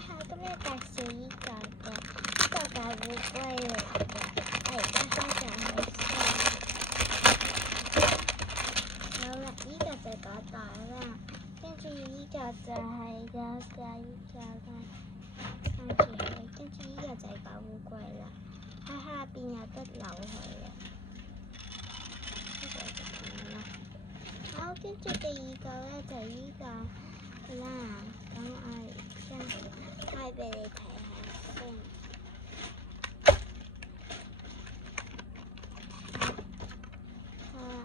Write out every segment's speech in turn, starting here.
哈，咁呢隻小衣架嘅，呢個大烏龜嚟嘅，我而家開就好細。好啦，依個就嗰袋啦，跟住依個就係嗰個依個啦，跟住依個就係個烏龜啦，喺下邊有得扭佢嘅，呢個就咁樣啦。好，跟住第二個咧就依個啦，咁我而家開俾你睇下先。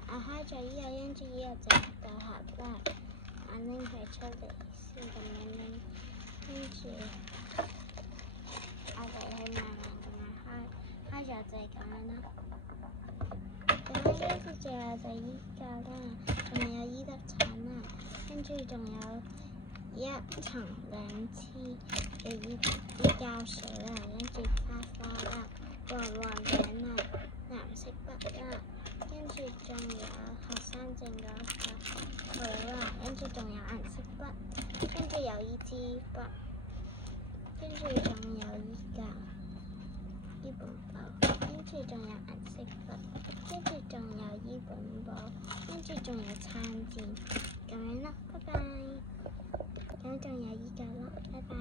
我開咗依個，跟住依個就個盒啦，我拎佢出嚟先咁樣拎，跟住我哋去慢慢開咗就係咁樣啦。咁跟住最後就依個啦，仲有依粒橙啦，跟住仲有一層2支嘅依膠水啦，跟住花啦、黃餅啦、藍色筆啦，跟住仲有學生證嗰個號啦，跟住仲有顏色筆，跟住有依支筆，跟住仲有依本簿，跟住仲有顏色筆，跟住仲有依本簿，跟住仲有餐墊，咁樣咯，拜拜。咁仲有依個咯，拜拜。